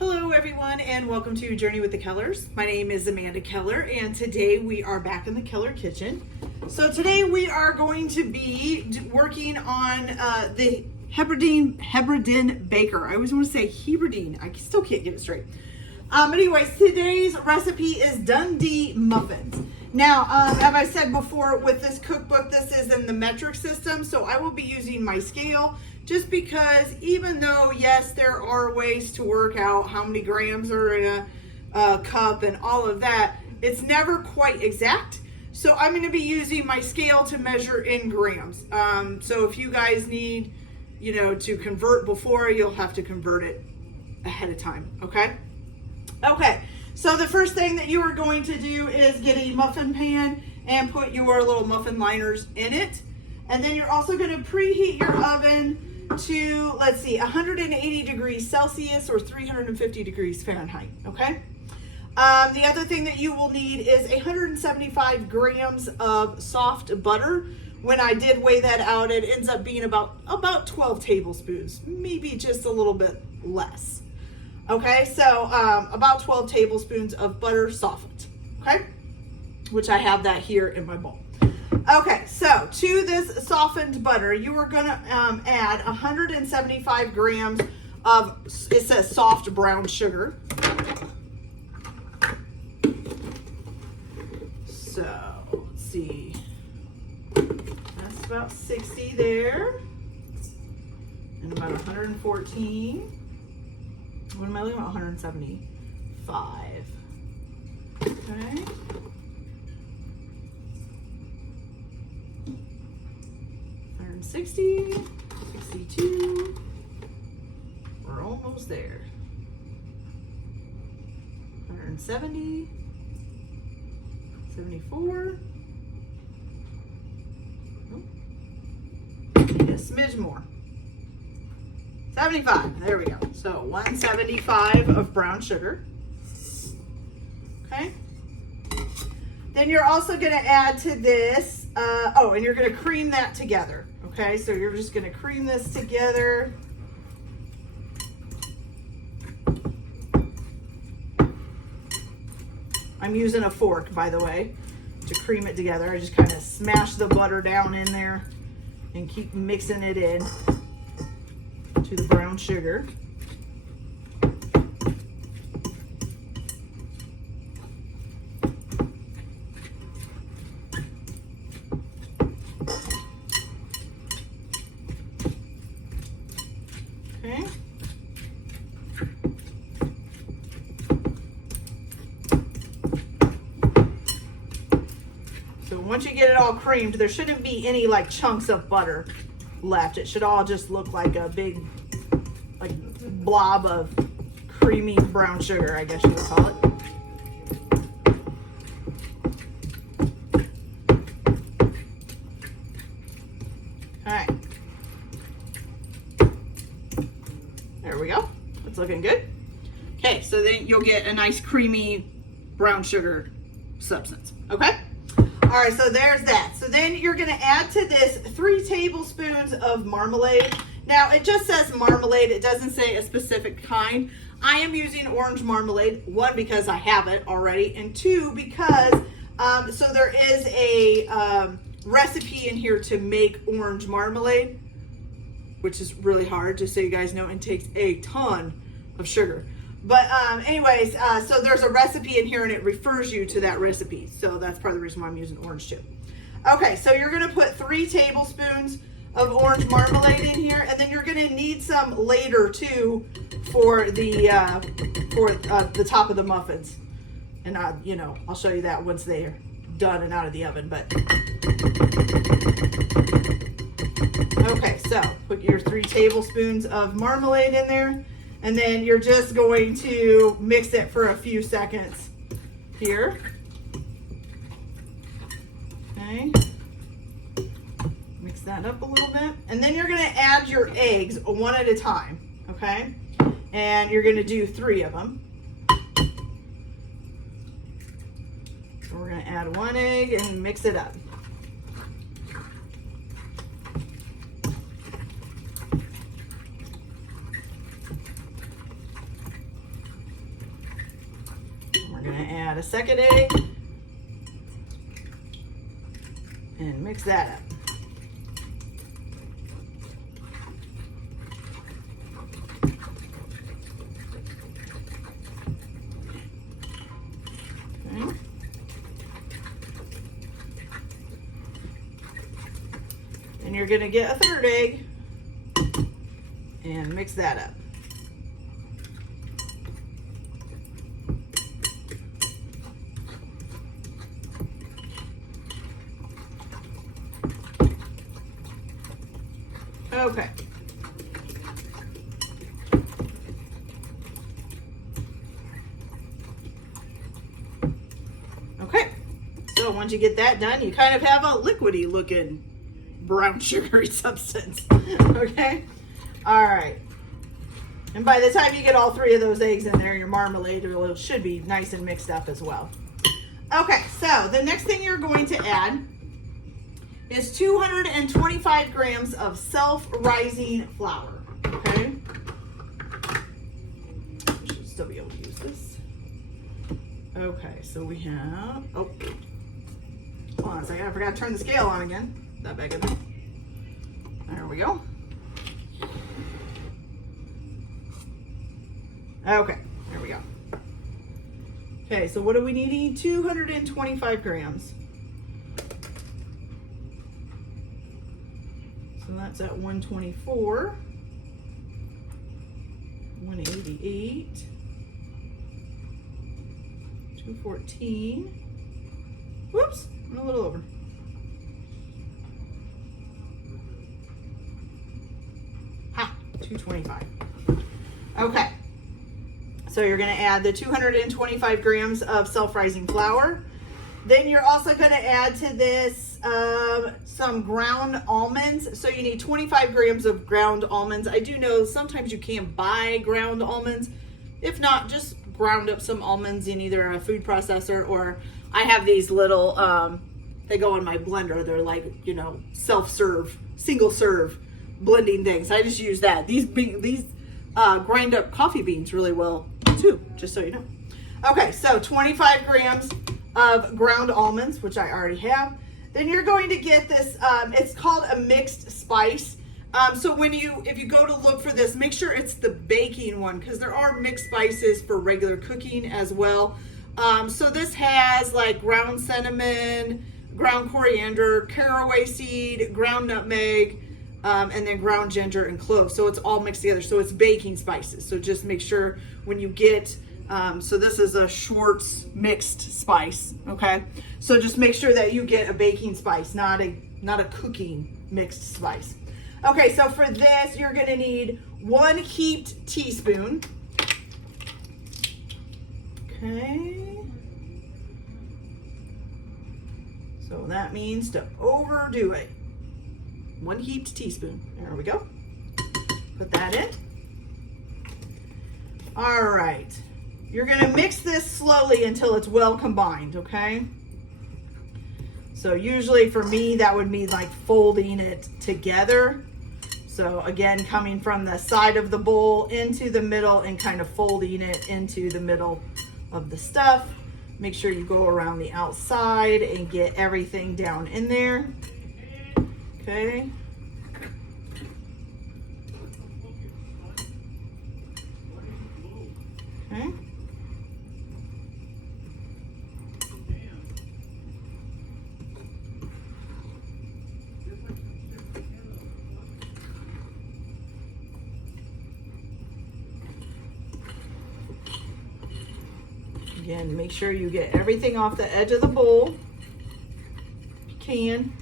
Hello everyone and welcome to Journey with the Kellers. My name is Amanda Keller and today we are back in the Keller kitchen. So today we are going to be working on the Hebridean baker. I always want to say Hebridean. I still can't get it straight. Anyways, today's recipe is Dundee muffins. Now, as I said before, with this cookbook, this is in the metric system, so I will be using my scale just because even though, yes, there are ways to work out how many grams are in a cup and all of that, it's never quite exact. So I'm going to be using my scale to measure in grams. So if you guys need, to convert before, you'll have to convert it ahead of time, okay? Okay, so the first thing that you are going to do is get a muffin pan and put your little muffin liners in it. And then you're also going to preheat your oven to, 180 degrees Celsius or 350 degrees Fahrenheit, okay? The other thing that you will need is 175 grams of soft butter. When I did weigh that out, it ends up being about 12 tablespoons, maybe just a little bit less. Okay, so about 12 tablespoons of butter softened, okay? Which I have that here in my bowl. Okay, so to this softened butter, you are gonna add 175 grams of, it says soft brown sugar. So, let's see, that's about 60 there, and about 114. What am I looking at? 175. Okay. 160, 62. We're almost there. 170, 74. Need a smidge more. 75, there we go. So 175 of brown sugar. Okay. Then you're also gonna add to this, and you're gonna cream that together. Okay, so you're just gonna cream this together. I'm using a fork, by the way, to cream it together. I just kind of smash the butter down in there and keep mixing it in to the brown sugar. Okay. So once you get it all creamed, there shouldn't be any chunks of butter left. It should all just look like a big blob of creamy brown sugar, I guess you would call it. All right. There we go. That's looking good. Okay, so then you'll get a nice creamy brown sugar substance. Okay? All right, so there's that. So then you're gonna add to this 3 tablespoons of marmalade. Now it just says marmalade, it doesn't say a specific kind. I am using orange marmalade, 1, because I have it already, and 2, because, so there is a recipe in here to make orange marmalade, which is really hard, just so you guys know, and takes a ton of sugar. But anyways, so there's a recipe in here and it refers you to that recipe. So that's part of the reason why I'm using orange too. Okay, so you're gonna put 3 tablespoons of orange marmalade in here, and then you're gonna need some later too for the top of the muffins. And I'll show you that once they're done and out of the oven, but. Okay, so put your 3 tablespoons of marmalade in there. And then you're just going to mix it for a few seconds here. Okay. Mix that up a little bit. And then you're going to add your eggs 1 at a time. Okay. And you're going to do 3 of them. So we're going to add 1 egg and mix it up. We're gonna add a second egg and mix that up. Okay. And you're gonna get a third egg and mix that up. Okay. Okay. So once you get that done, you kind of have a liquidy looking brown sugary substance. Okay. All right. And by the time you get all three of those eggs in there, your marmalade should be nice and mixed up as well. Okay. So the next thing you're going to add is 225 grams of self-rising flour, okay? We should still be able to use this. Okay, so we have, oh, hold on a second, I forgot to turn the scale on again. That back in there. There we go. Okay, there we go. Okay, so what do we need? 225 grams. So that's at 124, 188, 214. Whoops, went a little over. Ha, 225. Okay. So you're going to add the 225 grams of self-rising flour. Then you're also going to add to this some ground almonds. So you need 25 grams of ground almonds. I do know sometimes you can buy ground almonds. If not, just ground up some almonds in either a food processor, or I have these little, they go in my blender. They're like, you know, self-serve, single serve blending things. I just use that. These grind up coffee beans really well too, just so you know. Okay, so 25 grams of ground almonds, which I already have. Then you're going to get this, it's called a mixed spice. So if you go to look for this, make sure it's the baking one, because there are mixed spices for regular cooking as well. So this has like ground cinnamon, ground coriander, caraway seed, ground nutmeg, and then ground ginger and cloves. So it's all mixed together. So it's baking spices. So just make sure when you get, so this is a Schwartz mixed spice, okay? So just make sure that you get a baking spice, not a cooking mixed spice. Okay, so for this, you're gonna need 1 heaped teaspoon. Okay. So that means to overdo it. 1 heaped teaspoon. There we go. Put that in. All right. You're gonna mix this slowly until it's well combined, okay? So usually for me, that would mean like folding it together. So again, coming from the side of the bowl into the middle and kind of folding it into the middle of the stuff. Make sure you go around the outside and get everything down in there. Okay. Okay. Again, make sure you get everything off the edge of the bowl if you can.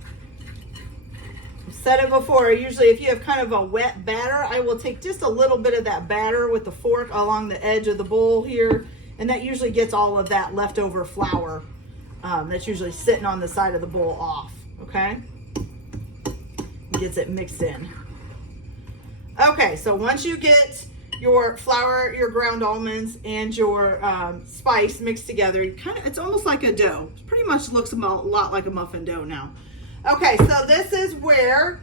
I've said it before, usually if you have kind of a wet batter, I will take just a little bit of that batter with the fork along the edge of the bowl here, and that usually gets all of that leftover flour that's usually sitting on the side of the bowl off, okay? Gets it mixed in. Okay, so once you get your flour, your ground almonds, and your spice mixed together, it's almost like a dough. It pretty much looks a lot like a muffin dough now. Okay, so this is where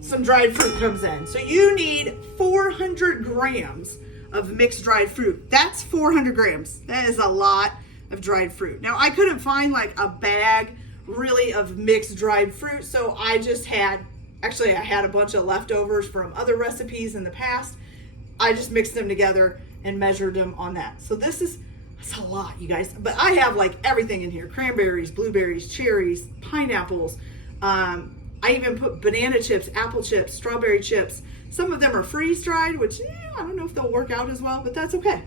some dried fruit comes in. So you need 400 grams of mixed dried fruit. That's 400 grams. That is a lot of dried fruit. Now I couldn't find like a bag really of mixed dried fruit, so I just had, actually I had a bunch of leftovers from other recipes in the past. I just mixed them together and measured them on that. So that's a lot, you guys. But I have like everything in here: cranberries, blueberries, cherries, pineapples. I even put banana chips, apple chips, strawberry chips. Some of them are freeze dried, which I don't know if they'll work out as well, but that's okay.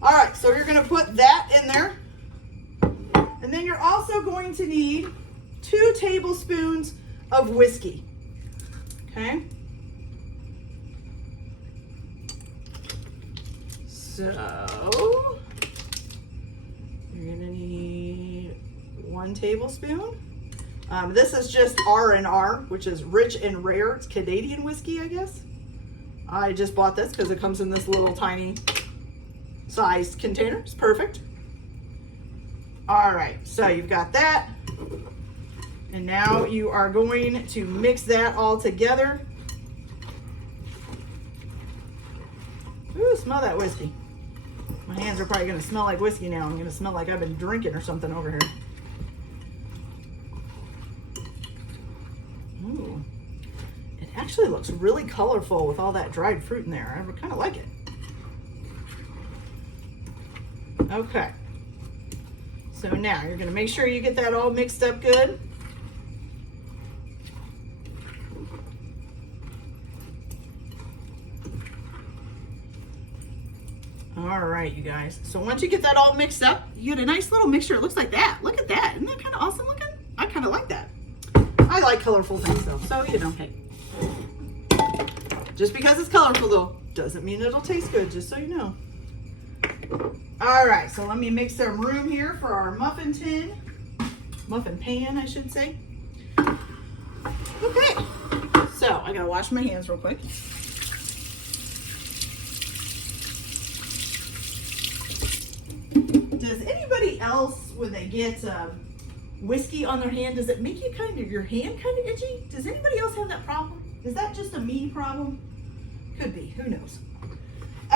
All right, so you're gonna put that in there. And then you're also going to need 2 tablespoons of whiskey, okay? So you're gonna need 1 tablespoon. This is just R&R, which is rich and rare. It's Canadian whiskey, I guess. I just bought this because it comes in this little tiny sized container. It's perfect. All right, so you've got that. And now you are going to mix that all together. Ooh, smell that whiskey. My hands are probably gonna smell like whiskey now. I'm gonna smell like I've been drinking or something over here. Ooh, it actually looks really colorful with all that dried fruit in there. I kind of like it. Okay. So now you're gonna make sure you get that all mixed up good. All right, you guys. So once you get that all mixed up, you get a nice little mixture. It looks like that. Look at that. Isn't that kind of awesome looking? I kind of like that. I like colorful things though. So, you know, hey. Just because it's colorful though, doesn't mean it'll taste good, just so you know. All right, so let me make some room here for our muffin tin. Muffin pan, I should say. Okay, so I gotta wash my hands real quick. Does anybody else, when they get whiskey on their hand, does it make you your hand kind of itchy? Does anybody else have that problem? Is that just a me problem? Could be, who knows?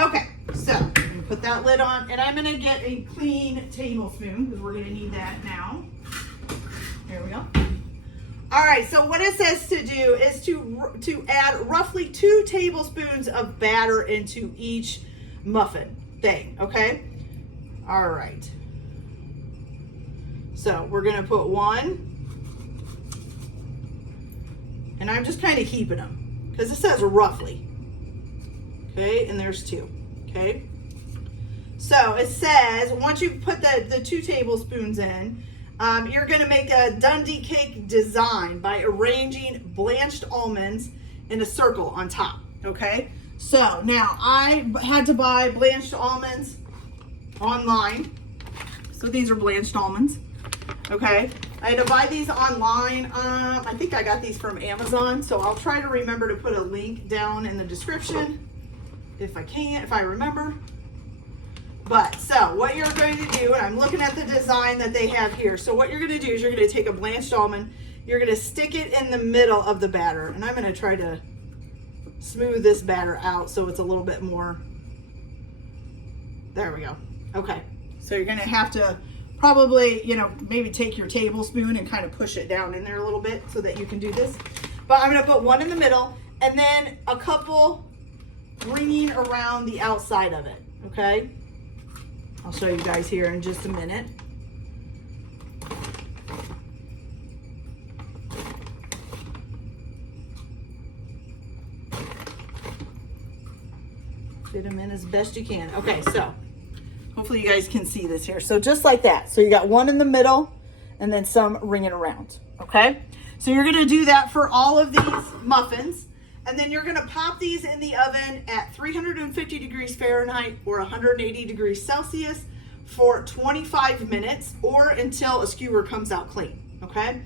Okay, so I'm gonna put that lid on, and I'm gonna get a clean tablespoon because we're gonna need that now. There we go. All right, so what it says to do is to add roughly 2 tablespoons of batter into each muffin thing, okay? All right. So we're gonna put 1, and I'm just kind of keeping them because it says roughly. Okay, and there's 2. Okay, so it says once you put the 2 tablespoons in, you're going to make a Dundee cake design by arranging blanched almonds in a circle on top. Okay, so now I had to buy blanched almonds online. So these are blanched almonds. Okay, I had to buy these online. I think I got these from Amazon, so I'll try to remember to put a link down in the description if I can, if I remember. But so what you're going to do, and I'm looking at the design that they have here. So what you're going to do is you're going to take a blanched almond, you're going to stick it in the middle of the batter, and I'm going to try to smooth this batter out so it's a little bit more. There we go. Okay, so you're going to have to probably, you know, maybe take your tablespoon and kind of push it down in there a little bit so that you can do this. But I'm going to put 1 in the middle and then a couple ringing around the outside of it. Okay, I'll show you guys here in just a minute. Fit them in as best you can. Okay, so hopefully you guys can see this here. So just like that. So you got 1 in the middle and then some ringing around. Okay, so you're going to do that for all of these muffins. And then you're going to pop these in the oven at 350 degrees Fahrenheit or 180 degrees Celsius for 25 minutes or until a skewer comes out clean, okay?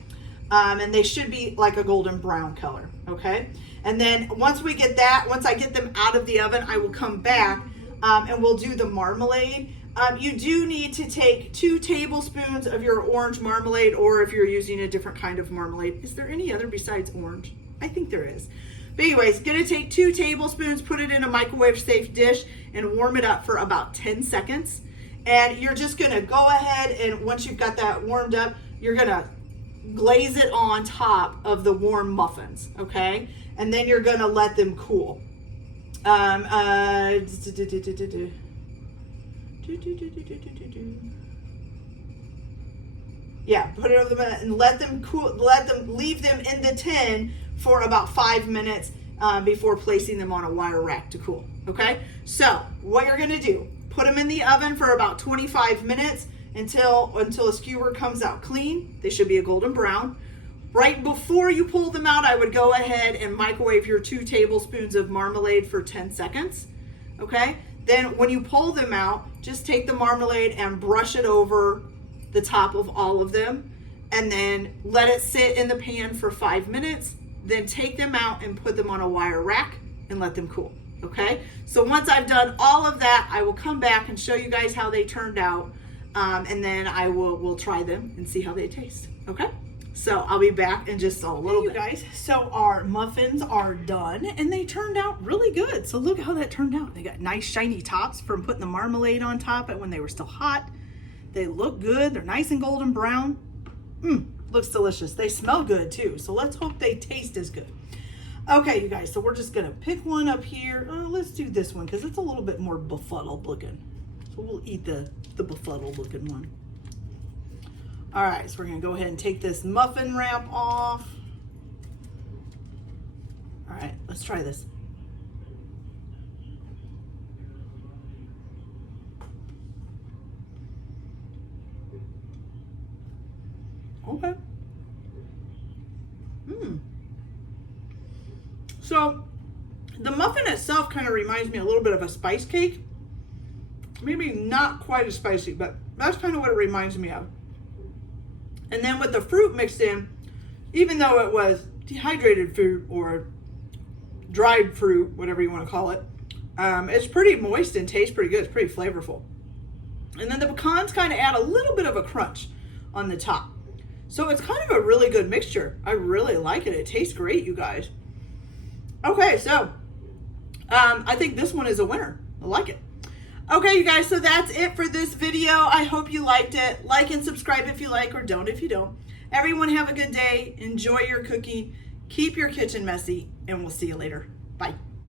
And they should be like a golden brown color, okay? And then once I get them out of the oven, I will come back and we'll do the marmalade. You do need to take 2 tablespoons of your orange marmalade, or if you're using a different kind of marmalade. Is there any other besides orange? I think there is. But anyways, gonna take 2 tablespoons, put it in a microwave safe dish and warm it up for about 10 seconds. And you're just gonna go ahead and once you've got that warmed up, you're gonna glaze it on top of the warm muffins, okay? And then you're gonna let them cool. Yeah, put it over the minute and let them cool. Leave them in the tin for about 5 minutes before placing them on a wire rack to cool. Okay. So what you're gonna do? Put them in the oven for about 25 minutes until a skewer comes out clean. They should be a golden brown. Right before you pull them out, I would go ahead and microwave your 2 tablespoons of marmalade for 10 seconds. Okay. Then when you pull them out, just take the marmalade and brush it over the top of all of them and then let it sit in the pan for 5 minutes. Then take them out and put them on a wire rack and let them cool. Okay. So once I've done all of that, I will come back and show you guys how they turned out. And then I will try them and see how they taste. Okay. So I'll be back in just a little bit. Guys, so our muffins are done and they turned out really good. So look how that turned out. They got nice shiny tops from putting the marmalade on top and when they were still hot. They look good. They're nice and golden brown. Looks delicious. They smell good too. So let's hope they taste as good. Okay, you guys, so we're just gonna pick one up here. Let's do this one because it's a little bit more befuddled looking. So we'll eat the befuddled looking one. All right, so we're gonna go ahead and take this muffin wrap off. All right, let's try this. Okay. So the muffin itself kind of reminds me a little bit of a spice cake. Maybe not quite as spicy, but that's kind of what it reminds me of. And then with the fruit mixed in, even though it was dehydrated fruit or dried fruit, whatever you want to call it, it's pretty moist and tastes pretty good. It's pretty flavorful. And then the pecans kind of add a little bit of a crunch on the top. So it's kind of a really good mixture. I really like it. It tastes great, you guys. Okay, so I think this one is a winner. I like it. Okay, you guys, so that's it for this video. I hope you liked it. Like and subscribe if you like or don't if you don't. Everyone have a good day. Enjoy your cooking. Keep your kitchen messy, and we'll see you later. Bye.